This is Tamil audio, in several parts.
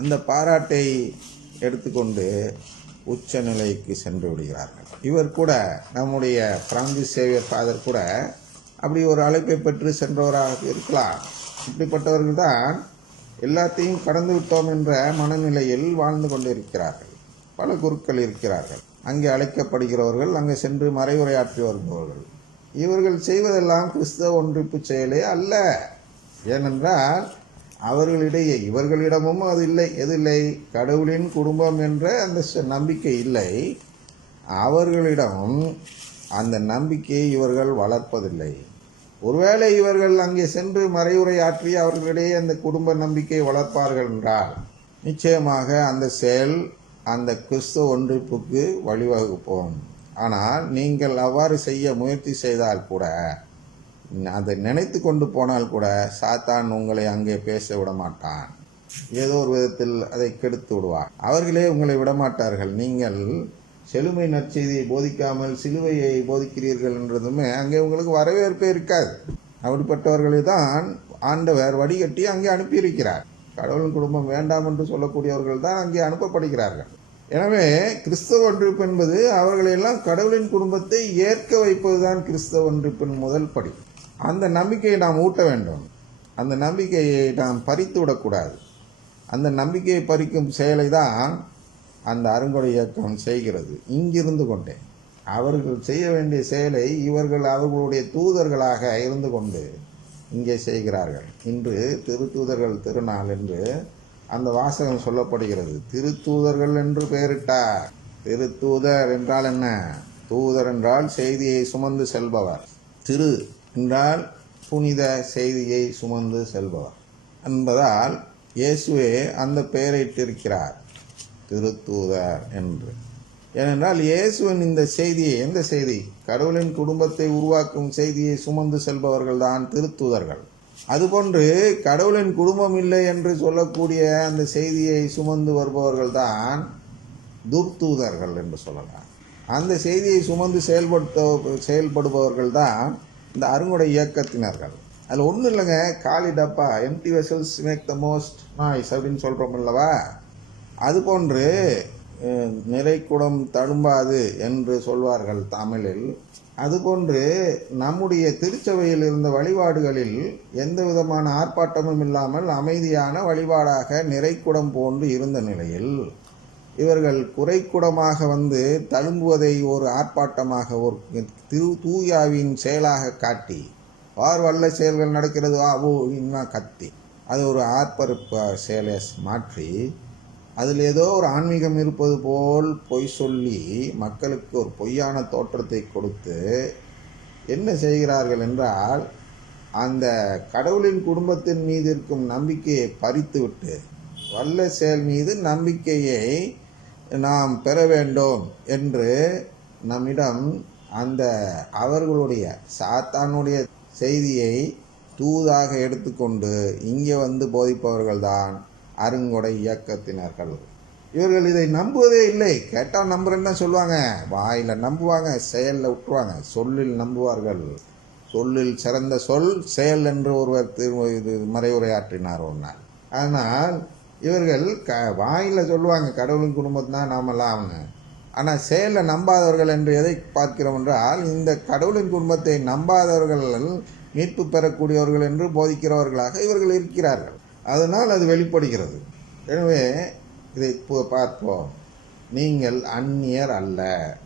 அந்த பாராட்டை எடுத்துக்கொண்டு உச்ச நிலைக்கு சென்று விடுகிறார்கள். இவர் கூட நம்முடைய பிரான்சிஸ் சேவியர் ஃபாதர் கூட அப்படி ஒரு அழைப்பை பெற்று சென்றவராக இருக்கலாம். இப்படிப்பட்டவர்கள் தான் எல்லாத்தையும் கடந்து விட்டோம் என்ற மனநிலையில் வாழ்ந்து கொண்டிருக்கிறார்கள். பல குருக்கள் இருக்கிறார்கள். அங்கே அழைக்கப்படுகிறவர்கள், அங்கே சென்று மறைவுரையாற்றி வருபவர்கள். இவர்கள் செய்வதெல்லாம் கிறிஸ்தவ ஒன்றிப்பு செயலே அல்ல. ஏனென்றால் அவர்களிடையே இவர்களிடமும் அது இல்லை. எது இல்லை? கடவுளின் குடும்பம் என்ற அந்த நம்பிக்கை இல்லை. அவர்களிடம் அந்த நம்பிக்கையை இவர்கள் வளர்ப்பதில்லை. ஒருவேளை இவர்கள் அங்கே சென்று மறைவுரை ஆற்றி அவர்களிடையே அந்த குடும்ப நம்பிக்கையை வளர்ப்பார்கள் என்றால் நிச்சயமாக அந்த செயல் அந்த கிறிஸ்தவ ஒன்றிப்புக்கு வழிவகுப்போம். ஆனால் நீங்கள் அவ்வாறு செய்ய முயற்சி செய்தால் கூட, அதை நினைத்து கொண்டு போனால் கூட சாத்தான் உங்களை அங்கே பேச விட மாட்டான். ஏதோ ஒரு விதத்தில் அதை கெடுத்து விடுவார். அவர்களே உங்களை விடமாட்டார்கள். நீங்கள் செழுமை நற்செய்தியை போதிக்காமல் சிலுவையை போதிக்கிறீர்கள் என்றதுமே அங்கே உங்களுக்கு வரவேற்பே இருக்காது. அப்படிப்பட்டவர்களை தான் ஆண்டவர் வடிகட்டி அங்கே அனுப்பியிருக்கிறார். கடவுளின் குடும்பம் வேண்டாம் என்று சொல்லக்கூடியவர்கள் தான் அங்கே அனுப்பப்படுகிறார்கள். எனவே கிறிஸ்தவ ஒன்றிப்பு என்பது அவர்களெல்லாம் கடவுளின் குடும்பத்தை ஏற்க வைப்பதுதான் கிறிஸ்தவ ஒன்றிப்பின் முதல் படி. அந்த நம்பிக்கையை நாம் ஊட்ட வேண்டும். அந்த நம்பிக்கையை நாம் பறித்து விடக்கூடாது. அந்த நம்பிக்கையை பறிக்கும் செயலை தான் அந்த அருங்கொடை இயக்கம் செய்கிறது. இங்கிருந்து கொண்டே அவர்கள் செய்ய வேண்டிய செயலை இவர்கள் அவர்களுடைய தூதர்களாக இருந்து கொண்டு இங்கே செய்கிறார்கள். இன்று திருத்தூதர்கள் திருநாள் என்று அந்த வாசகம் சொல்லப்படுகிறது. திருத்தூதர்கள் என்று பெயரிட்டார். திருத்தூதர் என்றால் என்ன? தூதர் என்றால் செய்தியை சுமந்து செல்பவர். திரு என்றால் புனித செய்தியை சுமந்து செல்பவர் என்பதால் இயேசுவே அந்த பெயரிட்டிருக்கிறார், திருத்தூதர் என்று. ஏனென்றால் இயேசுவின் இந்த செய்தியை, எந்த செய்தி? கடவுளின் குடும்பத்தை உருவாக்கும் செய்தியை சுமந்து செல்பவர்கள் தான் திருத்தூதர்கள். அதுபோன்று கடவுளின் குடும்பம் இல்லை என்று சொல்லக்கூடிய அந்த செய்தியை சுமந்து வருபவர்கள் தான் துர்த்தூதர்கள் என்று சொல்லலாம். அந்த செய்தியை சுமந்து செயல்படுபவர்கள் தான் இந்த அருங்கொடை இயக்கத்தினர்கள். அதில் ஒன்றும் இல்லைங்க, காலி டப்பா, empty vessels make the most noise அப்படின்னு சொல்கிறோம் அல்லவா? அதுபோன்று நிறைக்குடம் தழும்பாது என்று சொல்வார்கள் தமிழில். அதுபோன்று நம்முடைய திருச்சபையில் இருந்த வழிபாடுகளில் எந்த விதமான ஆர்ப்பாட்டமும் இல்லாமல் அமைதியான வழிபாடாக நிறைக்குடம் போன்று இருந்த நிலையில் இவர்கள் குறைக்குடமாக வந்து தழும்புவதை ஒரு ஆர்ப்பாட்டமாக, ஒரு தூயாவின் செயலாக காட்டி, வல்ல செயல்கள் நடக்கிறது இன்னும் கத்தி அது ஒரு ஆர்ப்பரிப்பு செயலை மாற்றி அதில் ஏதோ ஒரு ஆன்மீகம் இருப்பது போல் பொய் சொல்லி மக்களுக்கு ஒரு பொய்யான தோற்றத்தை கொடுத்து என்ன செய்கிறார்கள் என்றால், அந்த கடவுளின் குடும்பத்தின் மீது இருக்கும் நம்பிக்கையை பறித்துவிட்டு வல்ல செயல் மீது நம்பிக்கையை நாம் பெற வேண்டும் என்று நம்மிடம் அந்த அவர்களுடைய சாத்தானுடைய செய்தியை தூதாக எடுத்துக்கொண்டு இங்கே வந்து போதிப்பவர்கள்தான் அருங்கொடை இயக்கத்தினர்கள். இவர்கள் இதை நம்புவதே இல்லை. கேட்டால் நம்புறேன்னு தான் சொல்லுவாங்க. வாயில் நம்புவாங்க, செயலில் விட்டுருவாங்க. சொல்லில் நம்புவார்கள். சொல்லில் சிறந்த சொல் செயல் என்று ஒருவர் மறைவுரையாற்றினார் ஒரு நாள். ஆனால் இவர்கள் வாயில் சொல்லுவாங்க கடவுளின் குடும்பத்தான் நாமெல்லாம் அவங்க. ஆனால் செயலில் நம்பாதவர்கள் என்று எதை பார்க்கிறோம் என்றால், இந்த கடவுளின் குடும்பத்தை நம்பாதவர்கள் மீட்பு பெறக்கூடியவர்கள் என்று போதிக்கிறவர்களாக இவர்கள் இருக்கிறார்கள். அதனால் அது வெளிப்படுகிறது. எனவே இதை பார்ப்போம். நீங்கள் அந்நியர் அல்ல.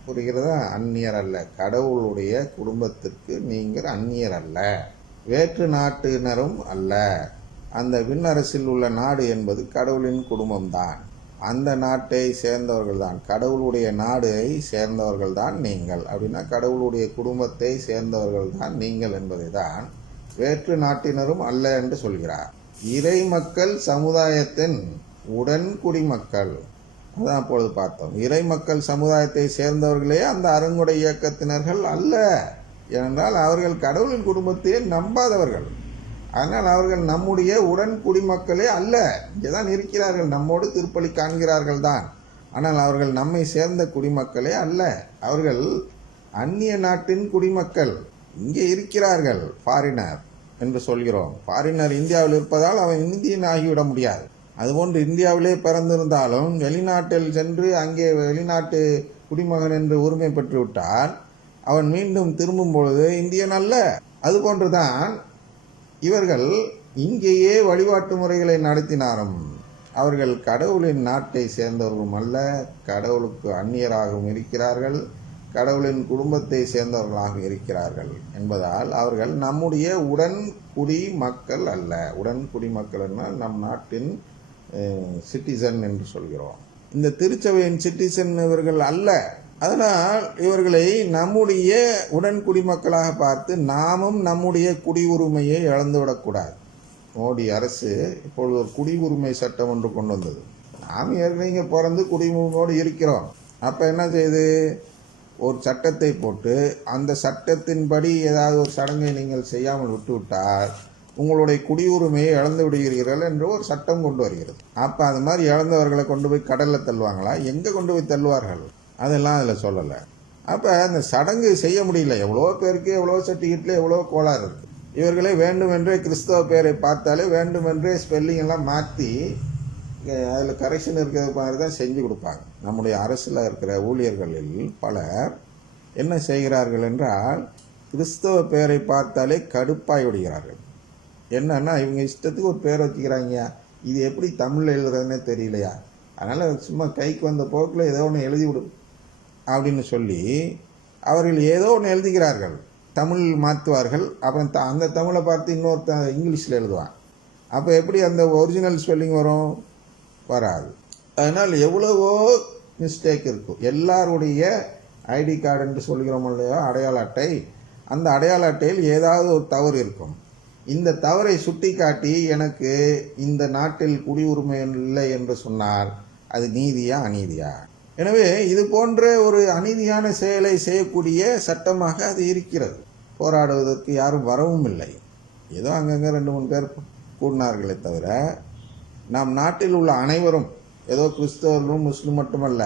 புரிகிறதா? அந்நியர் அல்ல. கடவுளுடைய குடும்பத்திற்கு நீங்கள் அந்நியர் அல்ல. வேற்று நாட்டினரும் அல்ல. அந்த விண்ணரசில் உள்ள நாடு என்பது கடவுளின் குடும்பம்தான். அந்த நாட்டை சேர்ந்தவர்கள் தான், கடவுளுடைய நாடை சேர்ந்தவர்கள் தான் நீங்கள். அப்படின்னா கடவுளுடைய குடும்பத்தை சேர்ந்தவர்கள் தான் நீங்கள் என்பதை தான் வேற்று நாட்டினரும் அல்ல என்று சொல்கிறார். இறை மக்கள் சமுதாயத்தின் உடன் குடிமக்கள். அதான் அப்பொழுது பார்த்தோம். இறை மக்கள் சமுதாயத்தை சேர்ந்தவர்களே அந்த அருங்கொடை இயக்கத்தினர்கள் அல்ல. ஏனென்றால் அவர்கள் கடவுளின் குடும்பத்தையே நம்பாதவர்கள். அதனால் அவர்கள் நம்முடைய உடன் குடிமக்களே அல்ல. இங்கேதான் இருக்கிறார்கள், நம்மோடு திருப்பலி காண்கிறார்கள் தான். ஆனால் அவர்கள் நம்மை சேர்ந்த குடிமக்களே அல்ல. அவர்கள் அந்நிய நாட்டின் குடிமக்கள். இங்கே இருக்கிறார்கள். ஃபாரினர் என்று சொல்கிறோம். ஃபாரினர் இந்தியாவில் இருப்பதால் அவன் இந்தியன் ஆகிவிட முடியாது. அதுபோன்று இந்தியாவிலே பிறந்திருந்தாலும் வெளிநாட்டில் சென்று அங்கே வெளிநாட்டு குடிமகன் என்று உரிமை பெற்றுவிட்டால் அவன் மீண்டும் திரும்பும் பொழுது இந்தியன் அல்ல. அதுபோன்றுதான் இவர்கள் இங்கேயே வழிபாட்டு முறைகளை நடத்தினாரும். அவர்கள் கடவுளின் நாட்டை சேர்ந்தவர்களும் அல்ல, கடவுளுக்கு அந்நியராகவும் இருக்கிறார்கள், கடவுளின் குடும்பத்தை சேர்ந்தவர்களாக இருக்கிறார்கள் என்பதால் அவர்கள் நம்முடைய உடன்குடி மக்கள் அல்ல. உடன்குடி மக்கள் நம் நாட்டின் சிட்டிசன் என்று சொல்கிறோம். இந்த திருச்சபையின் சிட்டிசன் இவர்கள் அல்ல. அதனால் இவர்களை நம்முடைய உடன்குடிமக்களாக பார்த்து நாமும் நம்முடைய குடியுரிமையை இழந்துவிடக்கூடாது. மோடி அரசு இப்பொழுது ஒரு குடியுரிமை சட்டம் ஒன்று கொண்டு வந்தது. நாம் ஏற்கனவே இங்கே பிறந்து குடியுரிமையோடு இருக்கிறோம். அப்போ என்ன செய்யுது, ஒரு சட்டத்தை போட்டு அந்த சட்டத்தின்படி ஏதாவது ஒரு சடங்கை நீங்கள் செய்யாமல் விட்டுவிட்டால் உங்களுடைய குடியுரிமையை இழந்து விடுகிறீர்கள் என்று ஒரு சட்டம் கொண்டு வருகிறது. அப்போ அது மாதிரி இழந்தவர்களை கொண்டு போய் கடலில் தள்ளுவாங்களா? எங்கே கொண்டு போய் தள்ளுவார்கள்? அதெல்லாம் அதில் சொல்லலை. அப்போ அந்த சடங்கு செய்ய முடியல. எவ்வளோ பேருக்கு எவ்வளோ சர்டிஃபிகேட்டில் எவ்வளோ கோளாறு இருக்குது. இவர்களே வேண்டுமென்றே கிறிஸ்தவ பேரை பார்த்தாலே வேண்டுமென்றே ஸ்பெல்லிங் எல்லாம் மாற்றி அதில் கரெக்ஷன் இருக்கிறது மாதிரி தான் செஞ்சு கொடுப்பாங்க. நம்முடைய அரசில் இருக்கிற ஊழியர்களில் பலர் என்ன செய்கிறார்கள் என்றால் கிறிஸ்தவ பேரை பார்த்தாலே கடுப்பாய் விடுகிறார்கள். என்னன்னா இவங்க இஷ்டத்துக்கு ஒரு பேர் வச்சுக்கிறாங்க, இது எப்படி தமிழில் எழுதுறதுன்னே தெரியலையா, அதனால் சும்மா கைக்கு வந்த போக்கில் ஏதோ ஒன்று எழுதி விடும் அப்படின்னு சொல்லி அவர்கள் ஏதோ ஒன்று எழுதுகிறார்கள். தமிழ் மாற்றுவார்கள். அப்புறம் அந்த தமிழை பார்த்து இன்னொரு இங்கிலீஷில் எழுதுவான். அப்போ எப்படி அந்த ஒரிஜினல் ஸ்பெல்லிங் வரும்? வராது. அதனால் எவ்வளவோ மிஸ்டேக் இருக்கும். எல்லாருடைய ஐடி கார்டு என்று சொல்கிறோம் இல்லையோ, அடையாள அட்டை, அந்த அடையாள அட்டையில் ஏதாவது ஒரு தவறு இருக்கும். இந்த தவறை சுட்டி காட்டி எனக்கு இந்த நாட்டில் குடியுரிமை இல்லை என்று சொன்னால் அது நீதியா அநீதியா? எனவே இது போன்ற ஒரு அநீதியான செயலை செய்யக்கூடிய சட்டமாக அது இருக்கிறது. போராடுவதற்கு யாரும் வரவும் இல்லை. ஏதோ அங்கங்கே 2-3 பேர் கூடினார்களே தவிர நம் நாட்டில் உள்ள அனைவரும், ஏதோ கிறிஸ்தவர்களும் முஸ்லிம் மட்டுமல்ல,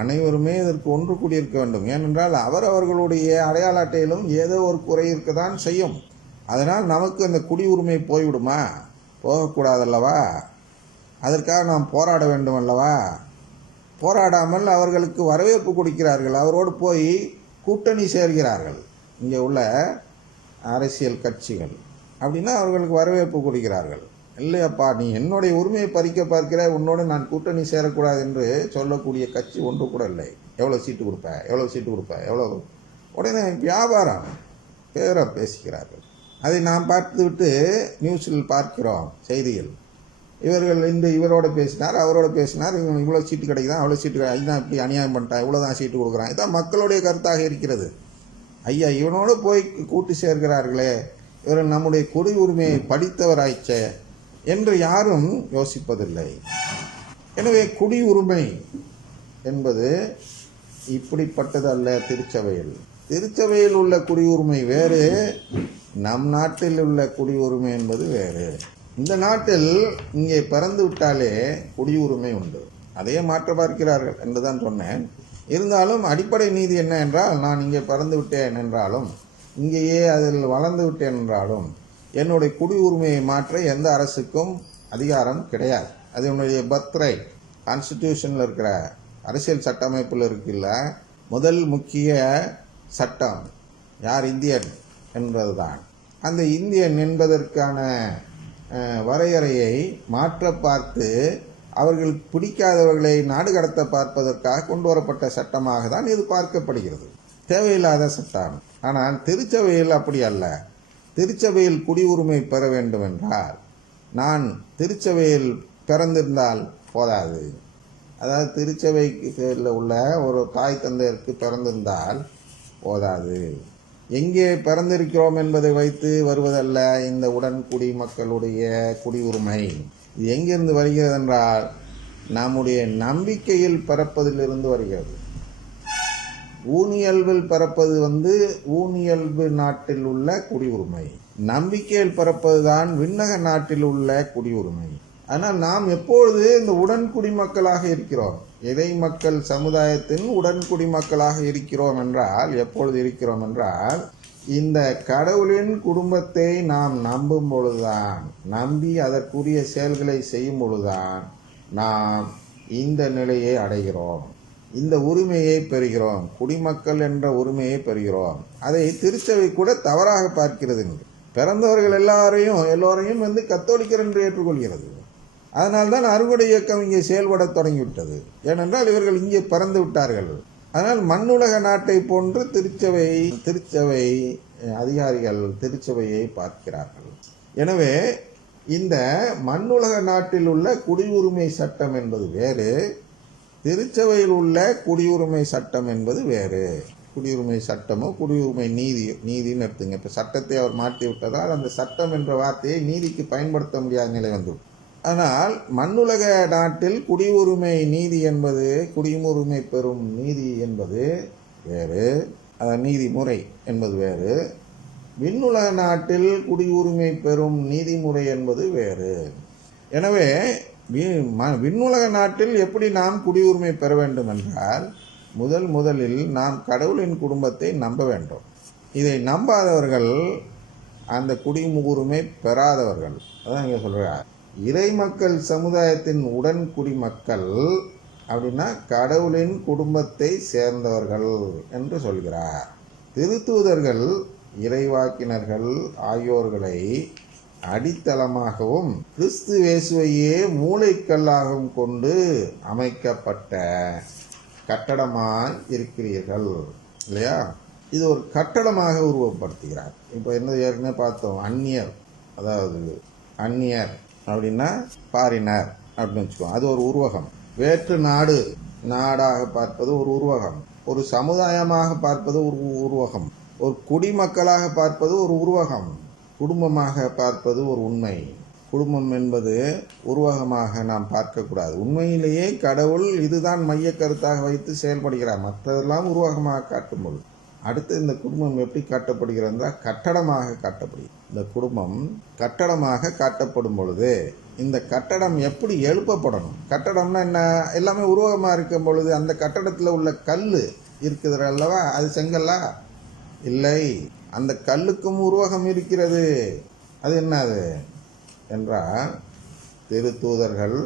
அனைவருமே இதற்கு ஒன்று கூடியிருக்க வேண்டும். ஏனென்றால் அவர்களுடைய அடையாள அட்டையிலும் ஏதோ ஒரு குறை இருக்கதான் செய்யும். அதனால் நமக்கு அந்த குடியுரிமை போய்விடுமா? போகக்கூடாதல்லவா? அதற்காக நாம் போராட வேண்டும் அல்லவா? போராடாமல் அவர்களுக்கு வரவேற்பு கொடுக்கிறார்கள். அவரோடு போய் கூட்டணி சேர்கிறார்கள். இங்கே உள்ள அரசியல் கட்சிகள் அப்படின்னா அவர்களுக்கு வரவேற்பு கொடுக்கிறார்கள். இல்லையப்பா, நீ என்னுடைய உரிமையை பறிக்க பார்க்கிற, உன்னோடு நான் கூட்டணி சேரக்கூடாது என்று சொல்லக்கூடிய கட்சி ஒன்று கூட இல்லை. எவ்வளோ சீட்டு கொடுப்ப, எவ்வளோ சீட்டு கொடுப்ப, எவ்வளோ, உடனே வியாபாரம் பேர பேசுகிறார்கள். அதை நாம் பார்த்துவிட்டு நியூஸில் பார்க்கிறோம், செய்திகள். இவர்கள் இன்று இவரோட பேசினார், அவரோட பேசினார், இவங்க இவ்வளோ சீட்டு கிடைக்குதான், அவ்வளோ சீட்டு இதுதான், இப்படி அநியாயம் பண்ணிட்டான், இவ்வளோதான் சீட்டு கொடுக்குறான். இதுதான் மக்களுடைய கருத்தாக இருக்கிறது. ஐயா, இவனோடு போய் கூட்டி சேர்கிறார்களே, இவர்கள் நம்முடைய குடியுரிமையை படித்தவராய்ச்சே என்று யாரும் யோசிப்பதில்லை. எனவே குடியுரிமை என்பது இப்படிப்பட்டது அல்ல. திருச்சபையில் உள்ள குடியுரிமை வேறு, நம் நாட்டில் உள்ள குடியுரிமை என்பது வேறு. இந்த நாட்டில் இங்கே பிறந்து விட்டாலே குடியுரிமை உண்டு, அதையே மாற்ற பார்க்கிறார்கள் என்றுதான் சொன்னேன். இருந்தாலும் அடிப்படை நீதி என்ன என்றால், நான் இங்கே பிறந்து விட்டேன் என்றாலும், இங்கேயே அதில் வளர்ந்து விட்டேன் என்றாலும், என்னுடைய குடியுரிமையை மாற்ற எந்த அரசுக்கும் அதிகாரம் கிடையாது. அது என்னுடைய பர்த் ரைட். கான்ஸ்டிடியூஷனில் இருக்கிற அரசியல் சட்டமைப்பில் இருக்குல்ல, முதல் முக்கிய சட்டம் யார்? இந்தியன் என்பதுதான். அந்த இந்தியன் என்பதற்கான வரையறையை மாற்ற பார்த்து அவர்களுக்கு பிடிக்காதவர்களை நாடு கடத்த பார்ப்பதற்காக கொண்டு வரப்பட்ட சட்டமாக தான் இது பார்க்கப்படுகிறது. தேவையில்லாத சட்டம். ஆனால் திருச்சபையில் அப்படி அல்ல. திருச்சபையில் குடியுரிமை பெற வேண்டும் என்றால் நான் திருச்சபையில் பிறந்திருந்தால் போதாது. அதாவது திருச்சபையில் உள்ள ஒரு தாய் தந்தையருக்கு பிறந்திருந்தால் போதாது. எங்கே பிறந்திருக்கிறோம் என்பதை வைத்து வருவதல்ல இந்த உடன்குடி மக்களுடைய குடியுரிமை. இது எங்கிருந்து வருகிறது என்றால் நம்முடைய நம்பிக்கையில் பிறப்பதிலிருந்து வருகிறது. ஊனியல்பில் பிறப்பது ஊனியல்பு நாட்டில் உள்ள குடியுரிமை. நம்பிக்கையில் பிறப்பதுதான் விண்ணக நாட்டில் உள்ள குடியுரிமை. ஆனால் நாம் எப்பொழுது இந்த உடன்குடி மக்களாக இருக்கிறோம், இறை மக்கள் சமுதாயத்தின் உடன்குடி மக்களாக இருக்கிறோம் என்றால், எப்பொழுது இருக்கிறோம் என்றால், இந்த கடவுளின் குடும்பத்தை நாம் நம்பும் பொழுதுதான், நம்பி அதற்குரிய செயல்களை செய்யும் பொழுதுதான் நாம் இந்த நிலையை அடைகிறோம், இந்த உரிமையை பெறுகிறோம், குடிமக்கள் என்ற உரிமையை பெறுகிறோம். அதை திருச்சபை கூட தவறாக பார்க்கிறது. பிறந்தவர்கள் எல்லோரையும் கத்தோலிக்கர் என்று ஏற்றுக்கொள்கிறது. அதனால்தான் அறுவடை இயக்கம் இங்கே செயல்பட தொடங்கிவிட்டது. ஏனென்றால் இவர்கள் இங்கே பிறந்து விட்டார்கள். அதனால் மண்ணுலக நாட்டை போன்று திருச்சபை அதிகாரிகள் திருச்சபையை பார்க்கிறார்கள். எனவே இந்த மண்ணுலக நாட்டில் உள்ள குடியுரிமை சட்டம் என்பது வேறு, திருச்சபையில் உள்ள குடியுரிமை சட்டம் என்பது வேறு. குடியுரிமை சட்டமோ குடியுரிமை நீதின்னு எடுத்துங்க. இப்போ சட்டத்தை அவர் மாற்றி விட்டதால் அந்த சட்டம் என்ற வார்த்தையை நீதிக்கு பயன்படுத்த முடியாத நிலை வந்துவிடும். ஆனால் மண்ணுலக நாட்டில் குடியுரிமை நீதி என்பது, குடியுரிமை பெறும் நீதி என்பது வேறு, நீதிமுறை என்பது வேறு. விண்ணுலக நாட்டில் குடியுரிமை பெறும் நீதிமுறை என்பது வேறு. எனவே விண்ணுலக நாட்டில் எப்படி நாம் குடியுரிமை பெற வேண்டும் என்றால், முதலில் நாம் கடவுளின் குடும்பத்தை நம்ப வேண்டும். இதை நம்பாதவர்கள் அந்த குடியுரிமை பெறாதவர்கள். அதான் இங்கே சொல்றார், இறை மக்கள் சமுதாயத்தின் உடன் குடிமக்கள் அப்படின்னா கடவுளின் குடும்பத்தை சேர்ந்தவர்கள் என்று சொல்கிறார். திருத்தூதர்கள், இறைவாக்கினர்கள் ஆகியோர்களை அடித்தளமாகவும் கிறிஸ்து இயேசுவையே மூளைக்கல்லாகவும் கொண்டு அமைக்கப்பட்ட கட்டடமாய் இருக்கிறீர்கள் இல்லையா? இது ஒரு கட்டடமாக உருவப்படுத்துகிறார். இப்போ என்ன ஏற்கனவே பார்த்தோம், அந்நியர், அதாவது அந்நியர் அப்படின்னா பாரினர் அப்படின்னு வச்சுக்கோ, அது ஒரு உருவகம். வேற்று நாடாக பார்ப்பது ஒரு உருவகம், ஒரு சமுதாயமாக பார்ப்பது ஒரு உருவகம், ஒரு குடிமக்களாக பார்ப்பது ஒரு உருவகம், குடும்பமாக பார்ப்பது ஒரு உண்மை. குடும்பம் என்பது உருவகமாக நாம் பார்க்கக்கூடாது. உண்மையிலேயே கடவுள் இதுதான் மைய கருத்தாக வைத்து செயல்படுகிறார். மற்றதெல்லாம் உருவகமாக காட்டும்போது அடுத்து இந்த குடும்பம் எப்படி காட்டப்படுகிறது? கட்டடமாக காட்டப்படுகிறது. இந்த குடும்பம் கட்டடமாக காட்டப்படும் பொழுது இந்த கட்டடம் எப்படி எழுப்பப்படணும்? கட்டடம்னா என்ன? எல்லாமே உருவகமாக இருக்கும் பொழுது அந்த கட்டடத்தில் உள்ள கல் இருக்குது அல்லவா, அது செங்கல்லா? இல்லை, அந்த கல்லுக்கும் உருவகம் இருக்கிறது. அது என்னது என்றால், திருத்தூதர்கள்,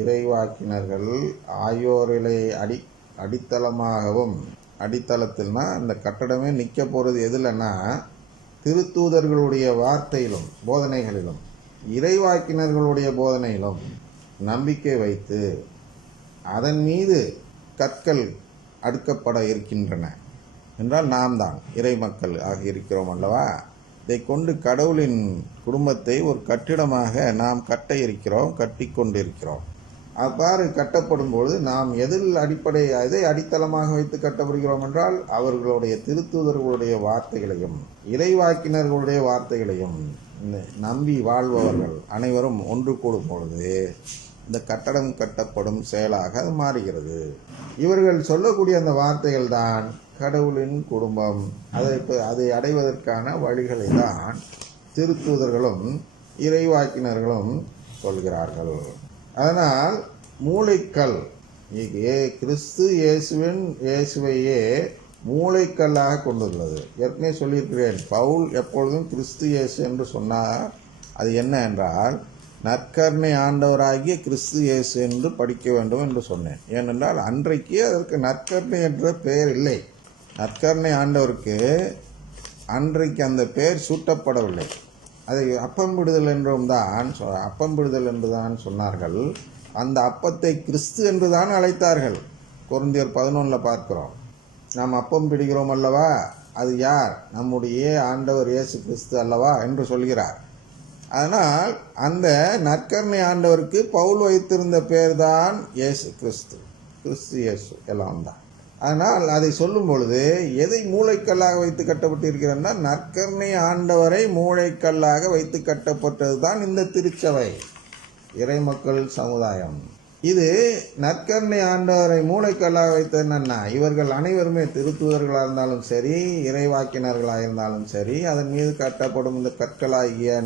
இறைவாக்கினர்கள் ஆகியோர்களை அடித்தளமாகவும், அடித்தளத்தில்னா அந்த கட்டடமே நிற்க போகிறது எதுலன்னா திருத்தூதர்களுடைய வார்த்தையிலும் போதனைகளிலும் இறைவாக்கினர்களுடைய போதனையிலும் நம்பிக்கை வைத்து அதன் மீது கற்கள் அடுக்கப்பட இருக்கின்றன என்றால் நாம் தான் இறை மக்கள் ஆக இருக்கிறோம் அல்லவா. இதை கொண்டு கடவுளின் குடும்பத்தை ஒரு கட்டிடமாக நாம் கட்டி கொண்டிருக்கிறோம். அவ்வாறு கட்டப்படும் பொழுது நாம் எதை அடித்தளமாக வைத்து கட்டப்படுகிறோம் என்றால், அவர்களுடைய திருத்தூதர்களுடைய வார்த்தைகளையும் இறைவாக்கினர்களுடைய வார்த்தைகளையும் நம்பி வாழ்பவர்கள் அனைவரும் ஒன்று கூடும் பொழுது இந்த கட்டடம் கட்டப்படும் செயலாக அது மாறுகிறது. இவர்கள் சொல்லக்கூடிய அந்த வார்த்தைகள் தான் கடவுளின் குடும்பம். அதை அடைவதற்கான வழிகளை தான் திருத்தூதர்களும் இறைவாக்கினர்களும் சொல்கிறார்கள். அதனால் மூளைக்கல், கிறிஸ்து இயேசுவையே மூளைக்கல்லாக கொண்டுள்ளது. ஏற்கனவே சொல்லியிருக்கிறேன், பவுல் எப்பொழுதும் கிறிஸ்து இயேசு என்று சொன்னார். அது என்ன என்றால், நற்கருணை ஆண்டவராகிய கிறிஸ்து இயேசு என்று படிக்க வேண்டும் என்று சொன்னேன். ஏனென்றால் அன்றைக்கு அதற்கு நற்கருணை என்ற பெயர் இல்லை. நற்கருணை ஆண்டவருக்கு அன்றைக்கு அந்த பெயர் சூட்டப்படவில்லை. அதை அப்பம் விடுதல் என்று தான் சொன்னார்கள். அந்த அப்பத்தை கிறிஸ்து என்று தான் அழைத்தார்கள். கொரிந்தியர் 11 பார்க்கிறோம். நாம் அப்பம் பிடிக்கிறோம் அல்லவா, அது யார்? நம்முடைய ஆண்டவர் இயேசு கிறிஸ்து அல்லவா என்று சொல்கிறார். அதனால் அந்த நற்கருணை ஆண்டவருக்கு பவுல் வைத்திருந்த பெயர் தான் இயேசு கிறிஸ்து இயேசு எல்லாம் தான். ஆனால் அதை சொல்லும் பொழுது எதை மூளைக்கல்லாக வைத்து கட்டப்பட்டிருக்கிறதுனா, நற்கருணை ஆண்டவரை மூளைக்கல்லாக வைத்து கட்டப்பட்டது தான் இந்த திருச்சபை, இறைமக்கள் சமுதாயம். இது நற்கருணை ஆண்டவரை மூளைக்கல்லாக வைத்தது என்னன்னா, இவர்கள் அனைவருமே திருத்தூதர்களாக இருந்தாலும் சரி, இறைவாக்கினர்களாக இருந்தாலும் சரி, அதன் மீது கட்டப்படும் இந்த கற்களாகிய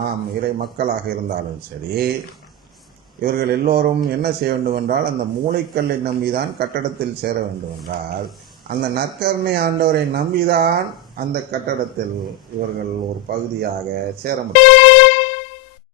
நாம் இறை மக்களாக இருந்தாலும் சரி, இவர்கள் எல்லோரும் என்ன செய்ய வேண்டும் என்றால், அந்த மூளைக்கல்லை நம்பிதான் கட்டடத்தில் சேர வேண்டும் என்றால், அந்த நற்கருணை ஆண்டவரை நம்பிதான் அந்த கட்டடத்தில் இவர்கள் ஒரு பகுதியாக சேர முடியும்.